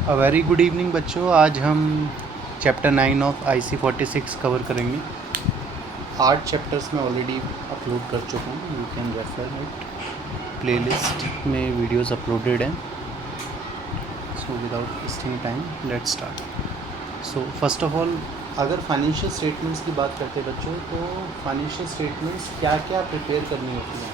A very good evening बच्चों। आज हम चैप्टर 9 ऑफ IC 46 कवर करेंगे। 8 चैप्टर्स में ऑलरेडी अपलोड कर चुका हूँ, you can refer it. Playlist में वीडियोस अपलोडेड हैं। So without wasting time let's start. So first of all, अगर फाइनेंशियल स्टेटमेंट्स की बात करते हैं बच्चों, तो फाइनेंशियल स्टेटमेंट्स क्या क्या प्रिपेयर करनी होती है,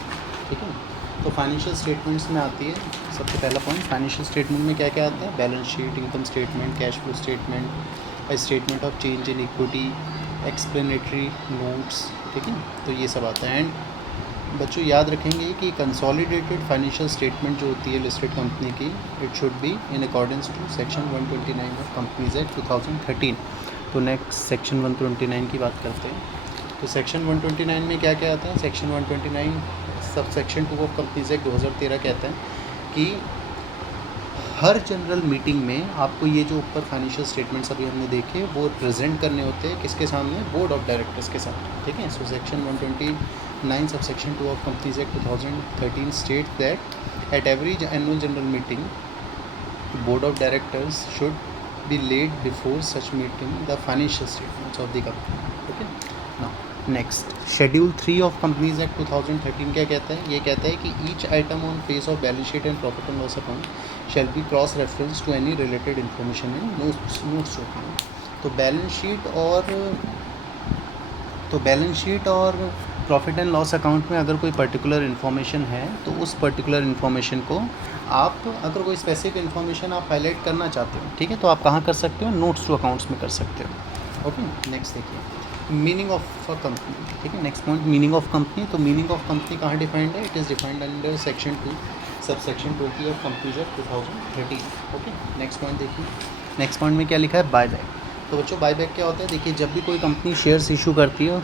ठीक है। तो फाइनेंशियल स्टेटमेंट्स में आती है सबसे पहला पॉइंट, फाइनेंशियल स्टेटमेंट में क्या क्या आता है? Balance sheet, income statement, cash flow statement, statement of change in equity, explanatory notes, ठीक है। तो ये सब आता है। एंड बच्चों याद रखेंगे कि कंसोलिडेटेड फाइनेंशियल स्टेटमेंट जो होती है लिस्टेड कंपनी की, it should be in accordance to section 129 of companies act 2013। तो नेक्स्ट सेक्शन 129 की बात करते हैं। तो सेक्शन 129 में क्या क्या आता है? Section 129 sub section 2 of companies act 2013 कहता है कि हर जनरल मीटिंग में आपको ये जो ऊपर फाइनेंशियल स्टेटमेंट्स अभी हमने देखे वो प्रेजेंट करने होते हैं किसके सामने? बोर्ड ऑफ डायरेक्टर्स के सामने, ठीक है। So section 129 sub section 2 of companies act 2013 state that at every annual general meeting board of directors should be laid before such meeting the financial statements of the company, okay. Now next, schedule 3 of companies act 2013 क्या कहता है? ये कहता है कि each item on face of balance sheet and profit and loss account shall be cross reference to any related information in notes to account। तो balance sheet और profit and loss account में अगर कोई पर्टिकुलर इन्फॉर्मेशन है तो उस particular information को आप, अगर कोई स्पेसिफिक इन्फॉर्मेशन आप हाईलाइट करना चाहते हो, ठीक है, तो आप कहाँ कर सकते हो? नोट्स टू अकाउंट्स में कर सकते हो, ओके। नेक्स्ट देखिए, मीनिंग ऑफ अ कंपनी, ठीक है। Next point, meaning of company. तो मीनिंग ऑफ कंपनी कहाँ डिफाइंड है? It is defined under section 2 sub section 20 of companies act 2013, okay. Next point देखिए, नेक्स्ट पॉइंट में क्या लिखा है? Buy back. तो बच्चों बाय बैक क्या होता है? देखिए, जब भी कोई कंपनी शेयर्स इशू करती है,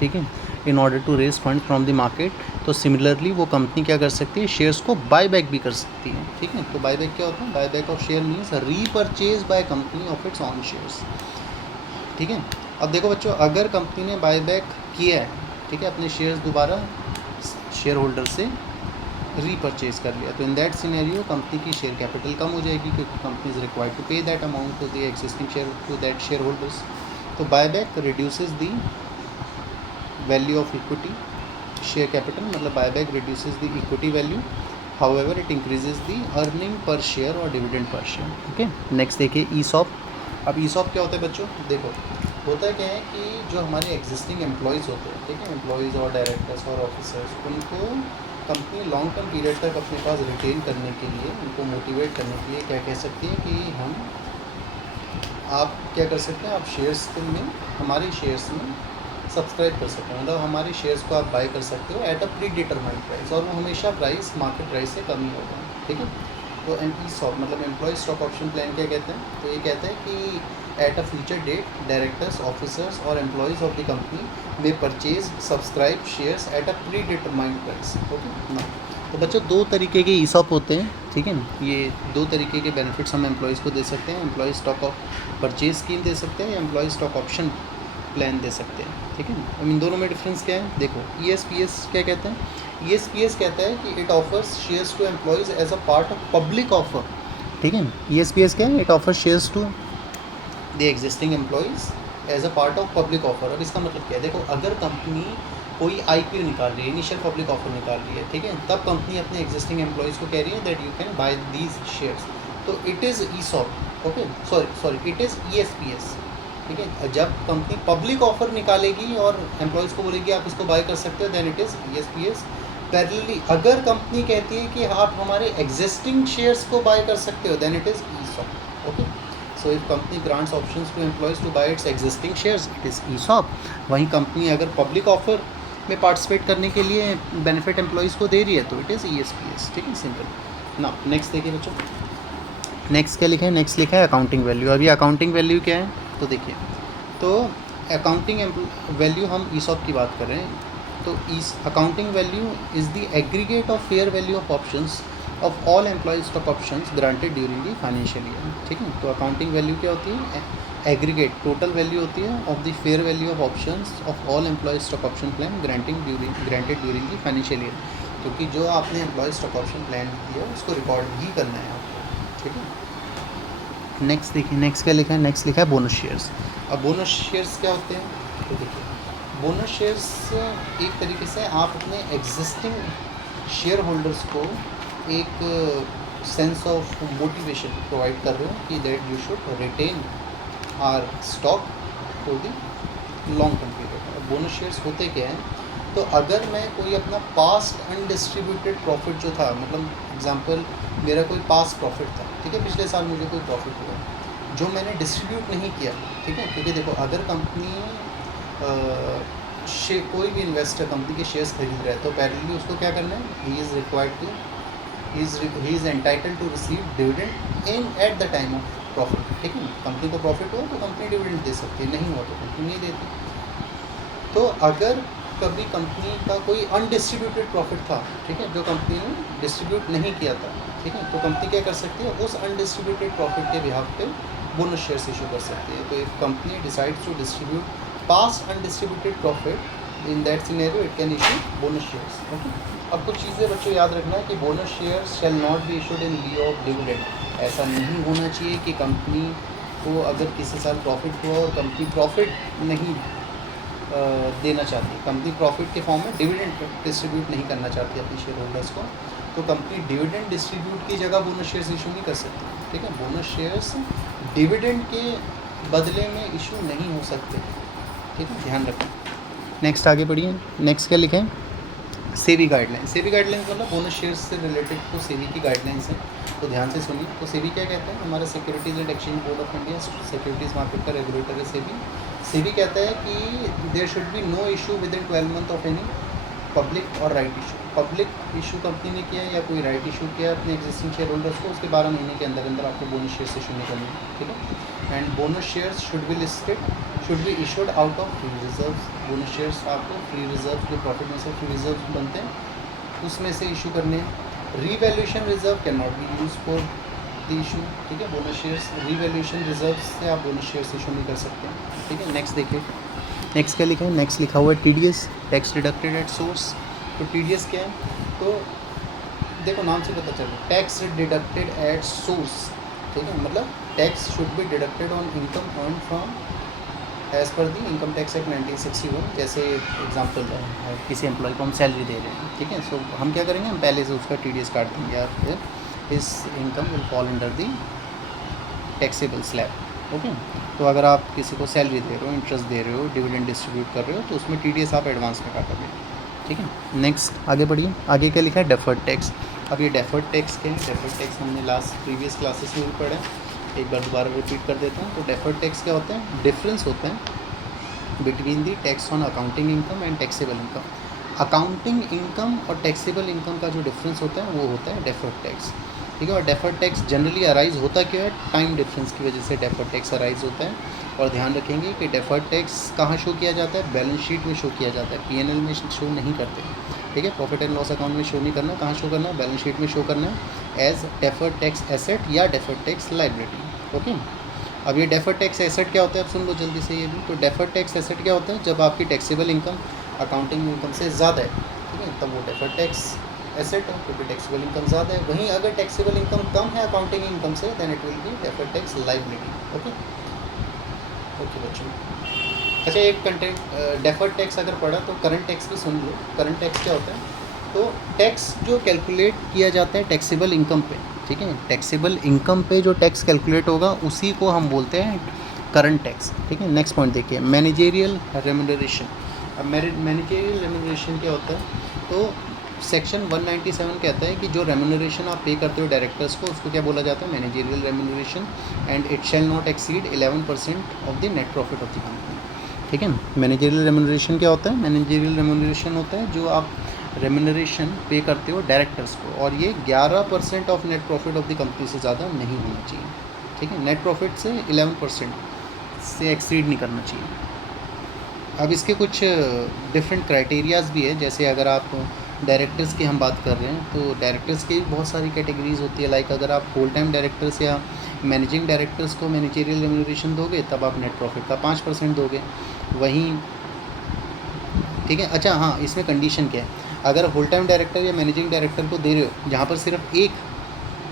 ठीक है, in order to raise fund from the market, तो सिमिलरली वो कंपनी क्या कर सकती है? शेयर्स को बाय बैक भी कर सकती है, ठीक है। तो बाय बैक क्या होता है? Buy back of share means repurchase by company of its on shares, ठीक है। अब देखो बच्चों, अगर कंपनी ने बाय बैक किया है, ठीक है, अपने शेयर्स दोबारा शेयर होल्डर से रीपरचेज कर लिया, तो इन दैट सिनेरियो कंपनी की शेयर कैपिटल कम हो जाएगी, क्योंकि company is required to pay that amount to the existing share to that share holders. तो buy back reduces the value of equity share capital, मतलब buyback reduces the equity value, however it increases the earning per share और dividend per share, okay. Next देखिए, ESOP. अब ESOP क्या होता है बच्चों? देखो, होता है क्या है कि जो हमारे एग्जिस्टिंग एम्प्लॉयज़ होते हैं, ठीक है, एम्प्लॉयज़ और डायरेक्टर्स और ऑफिसर्स, उनको कंपनी लॉन्ग टर्म पीरियड तक अपने पास रिटेन करने के लिए, उनको मोटिवेट करने के लिए क्या कह सकती है कि हम, आप क्या कर सकते हैं? आप शेयर्स में, हमारे शेयर्स में सब्सक्राइब कर सकते हैं, मतलब हमारे शेयर्स को आप बाय कर सकते हो eight a pre determined price, और वो हमेशा प्राइस मार्केट प्राइस से कम ही होगा, ठीक है। तो ESOP मतलब एम्प्लॉय स्टॉक ऑप्शन प्लान क्या कहते हैं? तो ये कहते हैं कि at a future date directors, officers और एम्प्लॉयज़ ऑफ द कंपनी में purchase subscribe shares at a pre determined price, okay ना। तो बच्चों दो तरीके के ESOP होते हैं, ठीक है। ये दो तरीके के बेनिफिट्स हम एम्प्लॉयज़ को दे सकते हैं। एम्प्लॉय स्टॉक परचेज स्कीम दे सकते हैं, या एम्प्लॉय स्टॉक ऑप्शन प्लान दे सकते हैं, ठीक है। अब इन दोनों में डिफरेंस क्या है? देखो, ESPS क्या कहते हैं? ESPS कहता है कि it offers shares to employees as a part of public offer, ठीक है। ESPS क्या है? It offers shares to the existing employees as a part of public offer. अब इसका मतलब क्या है? देखो, अगर कंपनी कोई IPO निकाल रही है, इनिशियल पब्लिक ऑफर निकाल रही है, ठीक है, तब कंपनी अपने एग्जिस्टिंग एम्प्लॉयज़ को कह रही है that you can buy these shares, तो it is ESOP, okay, sorry it is ESPS, ठीक है। जब कंपनी पब्लिक ऑफर निकालेगी और एम्प्लॉयज़ को बोलेगी आप इसको बाय कर सकते हो, then it is ESPS। Parallelly अगर कंपनी कहती है कि आप हमारे एग्जिस्टिंग शेयर्स को बाय कर सकते हो, then it is ESOP, okay. So if company grants options to employees to buy its existing shares, it is ESOP। वहीं कंपनी अगर पब्लिक ऑफर में पार्टिसिपेट करने के लिए बेनिफिट एम्प्लॉयज़ को दे रही है, तो इट इज़ ESPS, ठीक है, सिंपल ना। नेक्स्ट देखिए बच्चों, नेक्स्ट क्या लिखा है? नेक्स्ट लिखा है अकाउंटिंग वैल्यू। अभी अकाउंटिंग वैल्यू क्या है? तो देखिए, तो अकाउंटिंग वैल्यू, हम ESOP की बात कर रहे हैं, तो इस accounting value is the aggregate of fair value of options of all employees stock options granted during the financial year, ठीक है। तो अकाउंटिंग वैल्यू क्या होती है? एग्रीगेट टोटल वैल्यू होती है of the fair value of options of all employees stock option plan granted during the financial year, क्योंकि जो आपने एम्प्लॉयज स्टॉक ऑप्शन प्लान किया उसको रिकॉर्ड भी करना है आपको, ठीक है। नेक्स्ट देखिए, नेक्स्ट क्या लिखा है, नेक्स्ट लिखा है बोनस शेयर्स। अब बोनस शेयर्स क्या होते हैं, तो देखिए बोनस शेयर्स एक तरीके से आप अपने एग्जिस्टिंग शेयर होल्डर्स को एक सेंस ऑफ मोटिवेशन प्रोवाइड कर रहे हो कि that you should retain our stock for the long term period. अब बोनस शेयर्स होते क्या हैं, तो अगर मैं कोई अपना पास्ट अनडिस्ट्रीब्यूटेड प्रॉफिट जो था, मतलब एग्जांपल मेरा कोई पास्ट प्रॉफिट था, ठीक है, पिछले साल मुझे कोई प्रॉफिट हुआ जो मैंने डिस्ट्रीब्यूट नहीं किया, ठीक है, क्योंकि देखो अगर कंपनी कोई भी इन्वेस्टर कंपनी के शेयर्स खरीद रहा है तो पैरेलली उसको क्या करना है, he is required to he is entitled to receive dividend in at the time of profit, ठीक है। कंपनी को प्रॉफिट हुआ तो कंपनी डिविडेंड दे सकती है, नहीं हुआ तो कंपनी नहीं देती। तो अगर कभी कंपनी का कोई अनडिस्ट्रीब्यूटेड प्रॉफिट था, ठीक है, जो कंपनी ने डिस्ट्रीब्यूट नहीं किया था, ठीक है, तो कंपनी क्या कर सकती है, उस अनडिस्ट्रीब्यूटेड प्रॉफिट के बिहाफ पे बोनस शेयर्स इशू कर सकती है। तो if company decides to distribute past undistributed profit, in that scenario it can issue bonus shares, okay. अब कुछ चीज़ें बच्चों याद रखना है कि bonus shares shall not be issued in lieu of dividend. ऐसा नहीं होना चाहिए कि कंपनी को अगर किसी साल प्रॉफिट हुआ और कंपनी प्रॉफिट नहीं देना चाहती, कंपनी प्रॉफिट के फॉर्म में डिविडेंड डिस्ट्रीब्यूट नहीं करना चाहती अपने शेयर होल्डर्स को, तो कंपनी डिविडेंड डिस्ट्रीब्यूट की जगह बोनस शेयर्स इशू नहीं कर सकती, ठीक है। बोनस शेयर्स डिविडेंड के बदले में इशू नहीं हो सकते, ठीक है, ध्यान रखें। नेक्स्ट आगे बढ़िए, नेक्स्ट क्या लिखें, सेबी गाइडलाइन। सेबी गाइडलाइंस मतलब बोनस शेयर्स से रिलेटेड तो सेबी की गाइडलाइंस हैं, तो ध्यान से सुनिए। तो सेबी क्या कहते हैं, हमारा securities and exchange board of India securities market का रेगुलेटर है सेबी। सेबी कहता है कि there should be no issue within 12 month of any public और right issue. Public issue company ने किया या कोई राइट इशू किया अपने एग्जिस्टिंग शेयर होल्डर्स को, उसके 12 महीने के अंदर अंदर आपको बोनस शेयर्स इशू नहीं करनी, ठीक है। And bonus shares should be listed, should be issued out of free reserve. Bonus shares आपको फ्री रिजर्व, जो प्रॉफिट में से फ्री रिजर्व बनते हैं उसमें से इशू करने हैं। Revaluation reserve can not be use for the issue, ठीक है। बोनस शेयर्स रीवैल्यूएशन रिजर्व से आप बोनस शेयर्स इशू नहीं कर सकते, ठीक है। नेक्स्ट देखिए, नेक्स्ट क्या लिखा है, नेक्स्ट लिखा हुआ है TDS, tax deducted at source. तो टीडीएस क्या है, तो देखो नाम से पता चल रहा है, टैक्स डिडक्टेड एट सोर्स, ठीक है, मतलब tax should be deducted on income earn from as per the income tax act 1961। जैसे एग्जांपल किसी एम्प्लॉय को हम सैलरी दे रहे हैं, ठीक है, सो हम क्या करेंगे, हम पहले से उसका टीडीएस काट देंगे, या फिर इस income will fall under the taxable slab, okay. तो अगर आप किसी को सैलरी दे रहे हो, इंटरेस्ट दे रहे हो, डिविडेंड डिस्ट्रीब्यूट कर रहे हो, तो उसमें टीडीएस आप एडवांस में काटोगे, ठीक है। नेक्स्ट आगे बढ़िए, आगे क्या लिखा है, डेफर्ड टैक्स। अब ये डेफर्ड टैक्स क्या है, डेफर्ड टैक्स हमने लास्ट प्रीवियस क्लासेस में भी पढ़ा है, एक बार दोबारा रिपीट कर देता हूँ। तो डेफर्ड टैक्स क्या होता है, डिफरेंस होता है between the tax on accounting income and taxable income. Accounting income और टैक्सेबल इनकम का जो डिफरेंस होता है वो होता है डेफर्ड टैक्स, ठीक है। और डेफर्ड टैक्स जनरली अराइज होता क्या है, टाइम डिफरेंस की वजह से डेफर्ड टैक्स अराइज होता है। और ध्यान रखेंगे कि डेफर्ड टैक्स कहाँ शो किया जाता है, बैलेंस शीट में शो किया जाता है, पीएनएल में शो नहीं करते, ठीक है। प्रॉफिट एंड लॉस अकाउंट में शो नहीं करना, कहाँ शो करना है, बैलेंस शीट में शो करना है एज डेफर्ड टैक्स एसेट या डेफर्ड टैक्स लायबिलिटी, ओके। अब ये डेफर्ड टैक्स एसेट क्या होता है, अब सुन लो जल्दी से ये भी। तो डेफर्ड टैक्स एसेट क्या होता है, जब आपकी टैक्सेबल इनकम अकाउंटिंग इनकम से ज़्यादा है, ठीक है, तब वो डेफर्ड टैक्स एसेट है, क्योंकि टैक्सेबल इनकम ज़्यादा है। वहीं अगर टैक्सेबल इनकम कम है अकाउंटिंग इनकम से, then it will be deferred tax liability, okay. Okay बच्चों, अच्छा एक कंटेंट डेफर्ड टैक्स अगर पढ़ा तो करंट टैक्स भी सुन लो। करंट टैक्स क्या होता है, तो टैक्स जो कैलकुलेट किया जाता है टैक्सेबल इनकम पे, ठीक है, टैक्सेबल इनकम पे जो टैक्स कैलकुलेट होगा उसी को हम बोलते हैं करंट टैक्स, ठीक है। नेक्स्ट पॉइंट देखिए, मैनेजेरियल रेम्यूनरेशन। अब मैनेजेरियल रेम्यूनरेशन क्या होता है, तो सेक्शन 197 कहता है कि जो रेम्यूनरेशन आप पे करते हो डायरेक्टर्स को, उसको क्या बोला जाता है, managerial remuneration, and it shall not exceed 11% of the net profit of the company, ठीक है। मैनेजेरियल रेम्यूनरेशन क्या होता है, मैनेजेरियल रेम्यूनरेशन होता है जो आप रेम्यूनरेशन पे करते हो डायरेक्टर्स को, और ये 11% of net profit of the company से ज़्यादा नहीं होना चाहिए, ठीक है। नेट प्रॉफिट से 11% से एक्सीड नहीं करना चाहिए। अब इसके कुछ डिफरेंट क्राइटेरियाज भी है, जैसे अगर आप डायरेक्टर्स की हम बात कर रहे हैं तो डायरेक्टर्स की बहुत सारी कैटेगरीज होती है। लाइक अगर आप फुल टाइम डायरेक्टर्स या मैनेजिंग डायरेक्टर्स को मैनेजेरियल रेम्यूनरेशन दोगे तब आप नेट प्रॉफिट का 5% दोगे, वहीं, ठीक है। अच्छा हाँ, इसमें कंडीशन क्या है, अगर फुल टाइम डायरेक्टर या मैनेजिंग डायरेक्टर को दे रहे हो जहाँ पर सिर्फ एक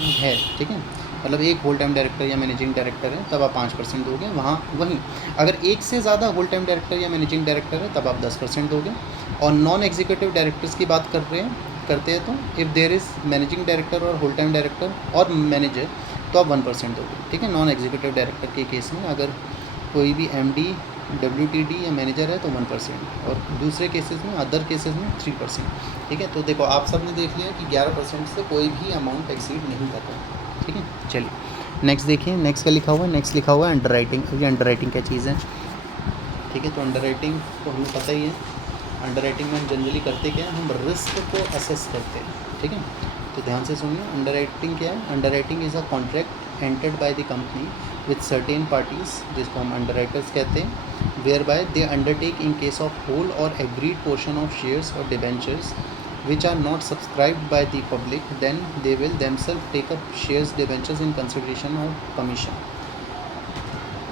है, ठीक है, मतलब एक होल टाइम डायरेक्टर या मैनेजिंग डायरेक्टर है तब आप 5% दोगे वहाँ। वहीं अगर एक से ज़्यादा होल टाइम डायरेक्टर या मैनेजिंग डायरेक्टर है तब आप 10% दोगे। और नॉन एग्जीक्यूटिव डायरेक्टर्स की बात करते हैं तो if there is managing director और होल टाइम डायरेक्टर और मैनेजर तो आप 1% दोगे, ठीक है। नॉन एग्जीक्यूटिव डायरेक्टर के केस में अगर कोई भी MD WTD या मैनेजर है तो 1%, और दूसरे केसेस में, अदर केसेस में 3%, ठीक है। तो देखो आप सब ने देख लिया कि 11% से कोई भी अमाउंट एक्सीड नहीं करता, ठीक है। चलिए नेक्स्ट देखिए, नेक्स्ट क्या लिखा हुआ है। नेक्स्ट लिखा हुआ है अंडर राइटिंग। ये अंडर राइटिंग क्या चीज़ है, ठीक है। तो अंडर राइटिंग तो हमें पता ही है, अंडर राइटिंग में हम जनरली करते क्या है, हम रिस्क को असेस करते हैं, ठीक है। तो ध्यान से सुनिए, अंडर राइटिंग क्या है। Underwriting is a contract entered by the company with certain parties, जिसको हम अंडर राइटर्स कहते हैं, whereby they undertake in case of whole और एग्रीड पोर्शन ऑफ शेयर्स और debentures which are not subscribed by the public, then they will themselves take up shares debentures in consideration of commission।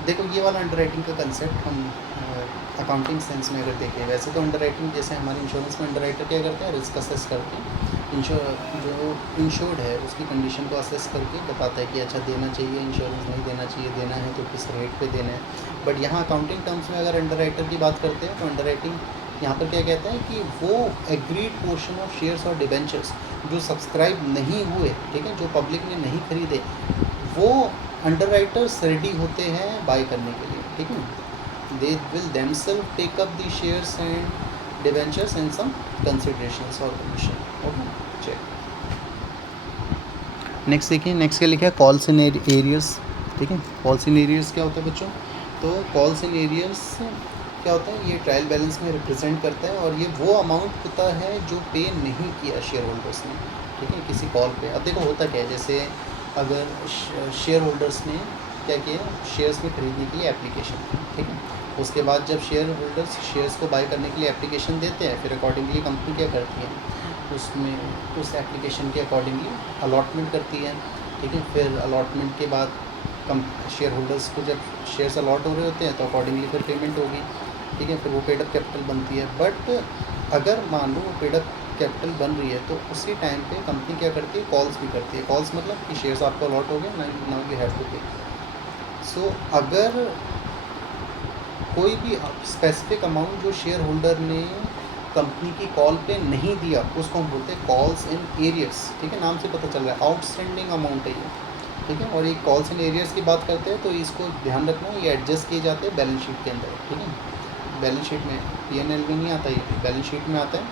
देखो ये वाला under writing का concept हम accounting sense में अगर देखें, वैसे तो अंडर राइटिंग जैसे हमारे इंश्योरेंस में अंडर राइटर क्या करते हैं, रिस्क असेस करके जो इंश्योर्ड है उसकी कंडीशन को असेस करके बताता है कि अच्छा देना चाहिए इंश्योरेंस, नहीं देना चाहिए, देना है तो किस रेट पे देना है। बट यहाँ अकाउंटिंग टर्म्स में अगर अंडर राइटर की बात करते हैं तो अंडर राइटिंग यहाँ पर क्या कहता है कि वो एग्रीड पोर्शन ऑफ शेयर्स और डिबेंचर्स जो सब्सक्राइब नहीं हुए, ठीक है, जो पब्लिक ने नहीं खरीदे, वो अंडर राइटर्स रेडी होते हैं बाय करने के लिए, ठीक है। They will themselves take up the shares and debentures and some considerations और कमीशन, ओके। चेक नेक्स्ट देखिए, नेक्स्ट क्या लिखा है, कॉल्स इन एरियर्स, ठीक है। कॉल्स इन एरियर्स क्या होता है बच्चों, तो कॉल्स इन एरियर्स क्या होता है, ये ट्रायल बैलेंस में रिप्रेजेंट करता है और ये वो अमाउंट होता है जो पे नहीं किया शेयर होल्डर्स ने, ठीक है, किसी कॉल पे। अब देखो होता क्या है, जैसे अगर शेयर होल्डर्स ने क्या किया, शेयर्स में खरीदने के लिए एप्लीकेशन, ठीक है। उसके बाद जब शेयर होल्डर्स शेयर्स को बाय करने के लिए एप्लीकेशन देते हैं, फिर अकॉर्डिंगली कंपनी क्या करती है, उसमें उस एप्लीकेशन के अकॉर्डिंगली अलॉटमेंट करती है, ठीक है। फिर अलॉटमेंट के बाद कम शेयर होल्डर्स को जब शेयर्स अलॉट हो रहे होते हैं तो अकॉर्डिंगली फिर पेमेंट होगी, ठीक है। फिर वो पेड अप कैपिटल बनती है। बट अगर मान लो वो पेड अप कैपिटल बन रही है तो उसी टाइम पे कंपनी क्या करती है, कॉल्स भी करती है। कॉल्स मतलब कि शेयर्स आपको अलॉट हो गए, नाउ यू हैव टू पे। सो अगर कोई भी स्पेसिफिक अमाउंट जो शेयर होल्डर ने कंपनी की कॉल पे नहीं दिया उसको हम बोलते हैं कॉल्स इन एरियर्स, ठीक है। नाम से पता चल रहा है आउटस्टैंडिंग अमाउंट है ये, ठीक है। और ये कॉल्स इन एरियर्स की बात करते हैं तो इसको ध्यान रखना, ये एडजस्ट किए जाते हैं बैलेंस शीट के अंदर, ठीक है। बैलेंस शीट में P&L में नहीं आता, ये बैलेंस शीट में आता है।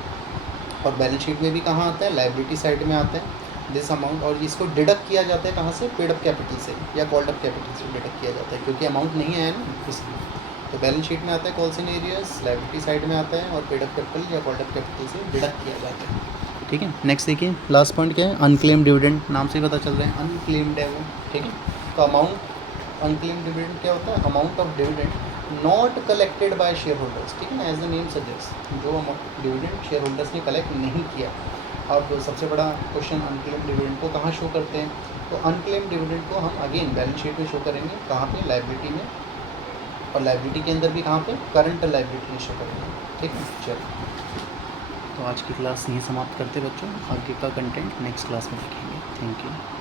और बैलेंस शीट में भी कहाँ आता है, लायबिलिटी साइड में आता है दिस अमाउंट। और इसको डिडक्ट किया जाता है कहाँ से, पेड अप कैपिटल से या कॉल्ड अप कैपिटल से डिडक्ट किया जाता है, क्योंकि अमाउंट नहीं आया ना इसलिए। तो बैलेंस शीट में आता है calls in arrears, liability side में आता है और पेड अप कैपिटल या कॉल्ड अप कैपिटल से डिडक्ट किया जाता है, ठीक है। नेक्स्ट देखिए, लास्ट पॉइंट क्या है, अनक्लेम्ड डिविडेंड। नाम से ही पता चल रहा है अनक्लेम्ड है वो, ठीक है। तो अमाउंट, अनक्लेम्ड डिविडेंड क्या होता है, amount of dividend not collected by share holders, ठीक है, एज द नेम सजेस्ट, जो डिविडेंड शेयर होल्डर्स ने कलेक्ट नहीं किया। अब सबसे बड़ा क्वेश्चन, अनक्लेम्ड डिविडेंड को कहाँ शो करते हैं, तो अनक्लेम्ड डिविडेंड को हम अगेन बैलेंस शीट में शो करेंगे, कहाँ पे, लायबिलिटी में, और लायबिलिटी के अंदर भी कहाँ पे, करंट लायबिलिटी में शो करेंगे, ठीक है। चलो तो आज की क्लास यहीं समाप्त करते बच्चों, आगे का कंटेंट नेक्स्ट क्लास में देखेंगे। Thank you.